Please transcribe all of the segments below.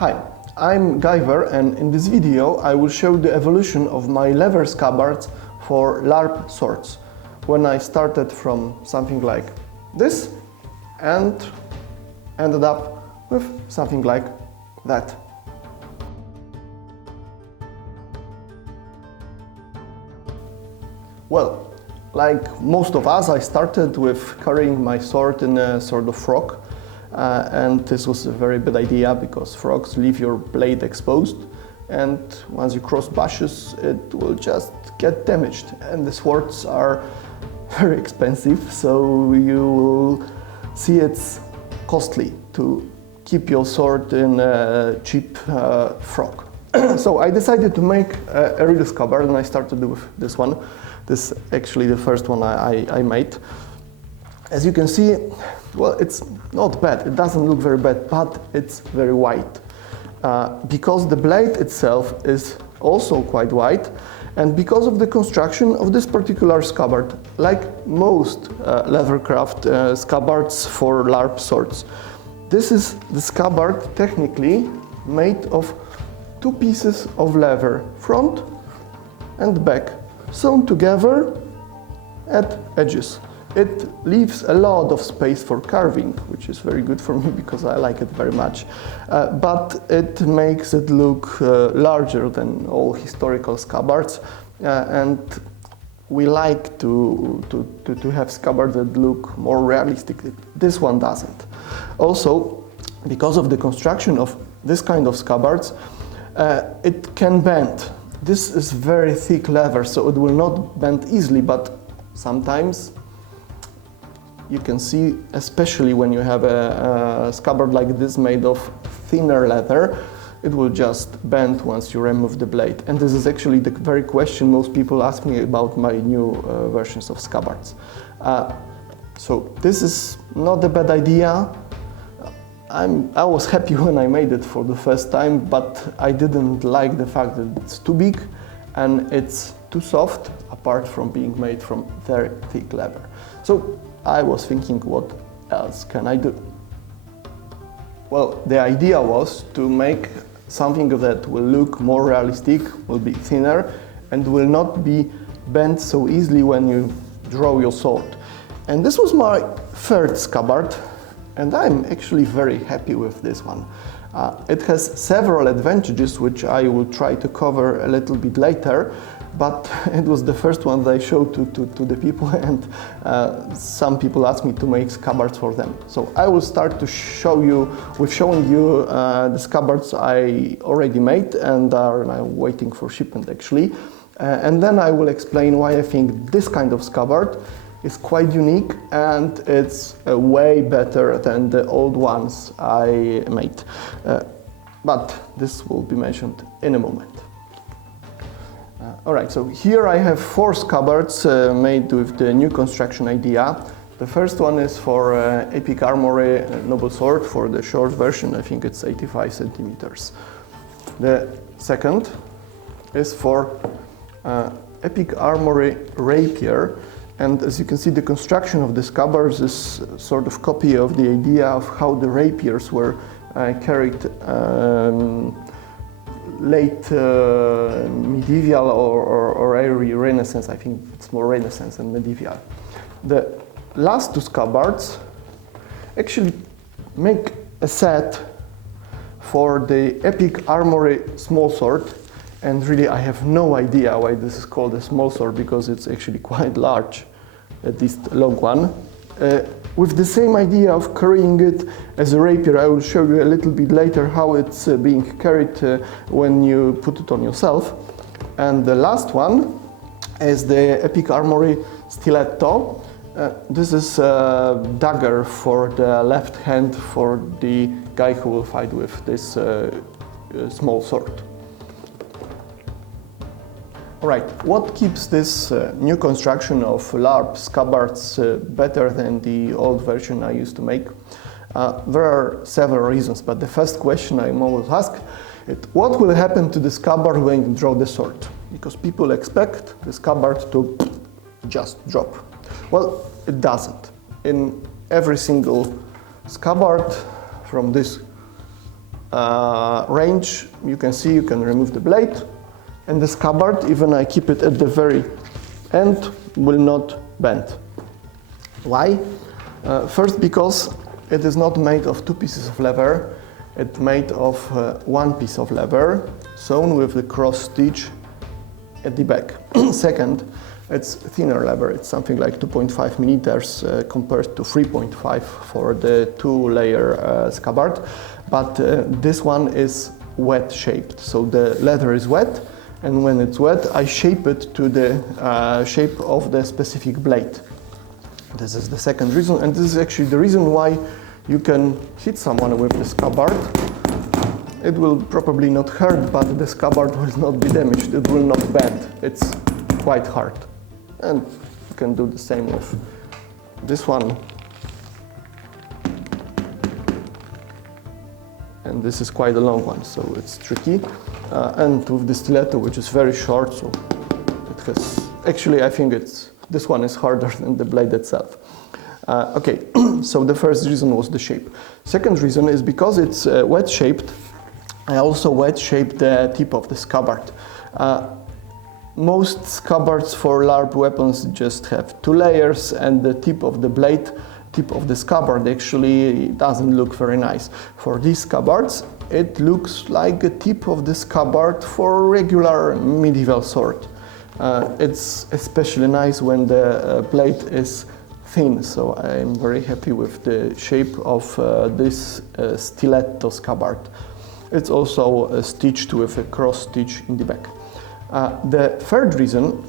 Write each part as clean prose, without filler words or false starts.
Hi, I'm Guyver, and in this video I will show the evolution of my leather scabbards for LARP swords, when I started from something like this and ended up with something like that. Well, like most of us, I started with carrying my sword in a sort of frog. And this was a very bad idea because frogs leave your blade exposed, and once you cross bushes it will just get damaged, and the swords are very expensive, so you will see it's costly to keep your sword in a cheap frog. So I decided to make a real scabbard, and I started with this one. This is actually the first one I made. As you can see, well, it's not bad, it doesn't look very bad, but it's very wide. Because the blade itself is also quite wide, and because of the construction of this particular scabbard, like most leathercraft scabbards for LARP swords, this is the scabbard technically made of two pieces of leather, front and back, sewn together at edges. It leaves a lot of space for carving, which is very good for me because I like it very much. But it makes it look larger than all historical scabbards, and we like to have scabbards that look more realistic. This one doesn't. Also, because of the construction of this kind of scabbards, it can bend. This is very thick leather, so it will not bend easily, but sometimes you can see, especially when you have a scabbard like this made of thinner leather, it will just bend once you remove the blade. And this is actually the very question most people ask me about my new versions of scabbards. So this is not a bad idea. I was happy when I made it for the first time, but I didn't like the fact that it's too big and it's too soft, apart from being made from very thick leather. So I was thinking, what else can I do? Well, the idea was to make something that will look more realistic, will be thinner, and will not be bent so easily when you draw your sword. And this was my third scabbard, and I'm actually very happy with this one. It has several advantages, which I will try to cover a little bit later, but it was the first one that I showed to the people, and some people asked me to make scabbards for them. So I will start to showing you the scabbards I already made and are now waiting for shipment actually. And then I will explain why I think this kind of scabbard is quite unique, and it's way better than the old ones I made. But this will be mentioned in a moment. Alright, so here I have four scabbards made with the new construction idea. The first one is for Epic Armory Noble Sword, for the short version, I think it's 85 centimeters. The second is for Epic Armory Rapier, and as you can see, the construction of the scabbards is sort of copy of the idea of how the rapiers were carried late medieval or early Renaissance. I think it's more Renaissance than medieval. The last two scabbards actually make a set for the Epic Armory small sword, and really I have no idea why this is called a small sword, because it's actually quite large, at least a long one. With the same idea of carrying it as a rapier. I will show you a little bit later how it's being carried when you put it on yourself. And the last one is the Epic Armory Stiletto. This is a dagger for the left hand for the guy who will fight with this small sword. Alright, what keeps this new construction of LARP scabbards better than the old version I used to make? There are several reasons, but the first question I'm always asked is what will happen to the scabbard when you draw the sword? Because people expect the scabbard to just drop. Well, it doesn't. In every single scabbard, from this range, you can see you can remove the blade, and the scabbard, even I keep it at the very end, will not bend. Why? First, because it is not made of two pieces of leather, it's made of one piece of leather sewn with the cross stitch at the back. Second, it's thinner leather, it's something like 2.5 millimeters compared to 3.5 for the two-layer scabbard, but this one is wet shaped, so the leather is wet, and when it's wet I shape it to the shape of the specific blade. This is the second reason, and this is actually the reason why you can hit someone with the scabbard. It will probably not hurt, but the scabbard will not be damaged, it will not bend, it's quite hard. And you can do the same with this one. And this is quite a long one, so it's tricky. And with the stiletto, which is very short, so it has, actually I think this one is harder than the blade itself. Okay, so the first reason was the shape. Second reason is because it's wet shaped, I also wet shaped the tip of the scabbard. Most scabbards for LARP weapons just have two layers, and the tip of the blade, tip of the scabbard actually doesn't look very nice. For these scabbards, it looks like a tip of the scabbard for a regular medieval sword. It's especially nice when the blade is thin, so I'm very happy with the shape of this stiletto scabbard. It's also stitched with a cross stitch in the back. The third reason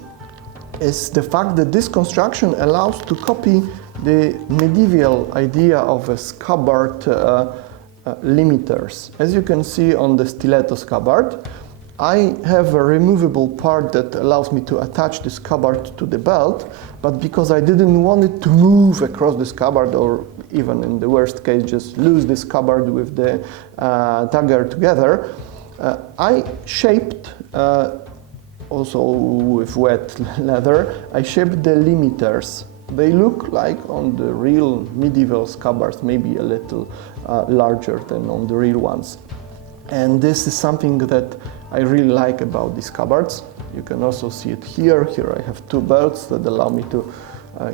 is the fact that this construction allows to copy the medieval idea of a scabbard limiters. As you can see on the stiletto scabbard, I have a removable part that allows me to attach the scabbard to the belt, but because I didn't want it to move across the scabbard, or even in the worst case just lose the scabbard with the dagger together, I shaped, also with wet leather, I shaped the limiters. They look like on the real medieval scabbards, maybe a little larger than on the real ones. And this is something that I really like about these scabbards. You can also see it here. Here I have two belts that allow me to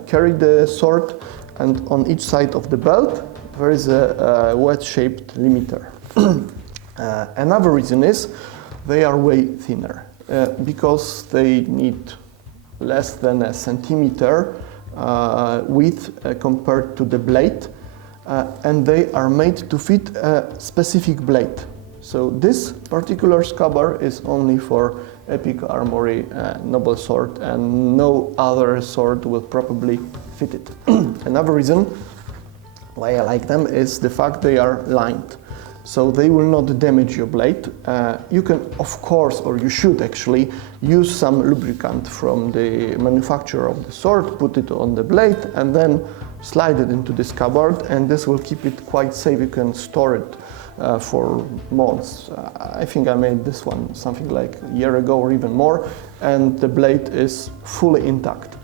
carry the sword, and on each side of the belt there is a wedge-shaped limiter. Another reason is they are way thinner because they need less than a centimeter width compared to the blade, and they are made to fit a specific blade. So this particular scabbard is only for epic armory noble sword, and no other sword will probably fit it. Another reason why I like them is the fact they are lined, so they will not damage your blade. You can, of course, or you should actually, use some lubricant from the manufacturer of the sword, put it on the blade, and then slide it into the scabbard, and this will keep it quite safe. You can store it for months. I think I made this one something like a year ago or even more, and the blade is fully intact.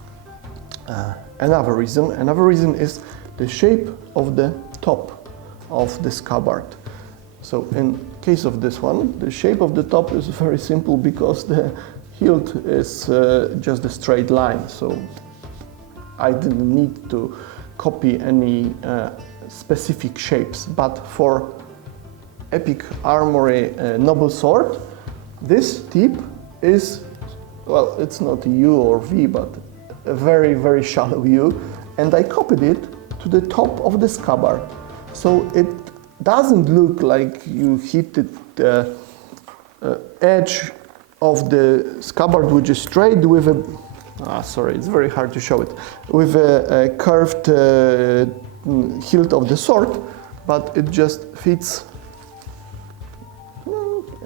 Another reason is the shape of the top of the scabbard. So in case of this one, the shape of the top is very simple because the hilt is just a straight line, so I didn't need to copy any specific shapes. But for epic armory noble sword, this tip is, well, it's not a U or V, but a very, very shallow U, and I copied it to the top of the scabbard. So it doesn't look like you hit the edge of the scabbard, which is straight with a, sorry, it's very hard to show it, with a curved hilt of the sword, but it just fits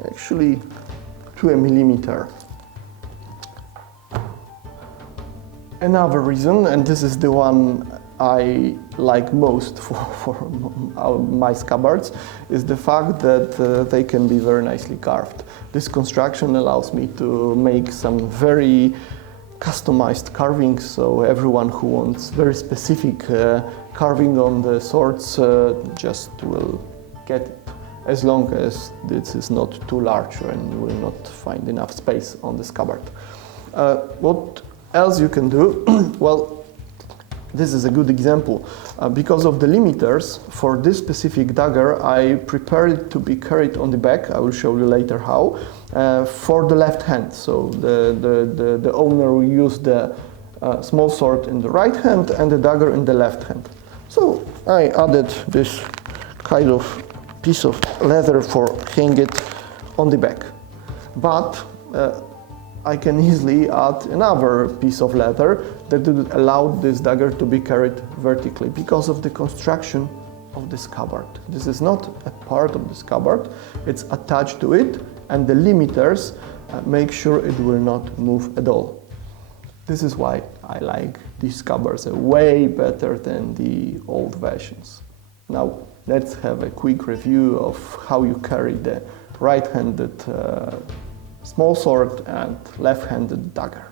actually to a millimeter. Another reason, and this is the one I like most for my scabbards, is the fact that they can be very nicely carved. This construction allows me to make some very customized carvings, so everyone who wants very specific carving on the swords just will get it. as long as this is not too large and you will not find enough space on the scabbard. What else you can do? Well, this is a good example. Because of the limiters, for this specific dagger, I prepared it to be carried on the back. I will show you later how. For the left hand. So the owner will use the small sword in the right hand and the dagger in the left hand. So I added this kind of piece of leather for hanging it on the back. But I can easily add another piece of leather that would allow this dagger to be carried vertically because of the construction of the scabbard. This is not a part of the scabbard, it's attached to it, and the limiters make sure it will not move at all. This is why I like these scabbards way better than the old versions. Now let's have a quick review of how you carry the right-handed small sword and left-handed dagger.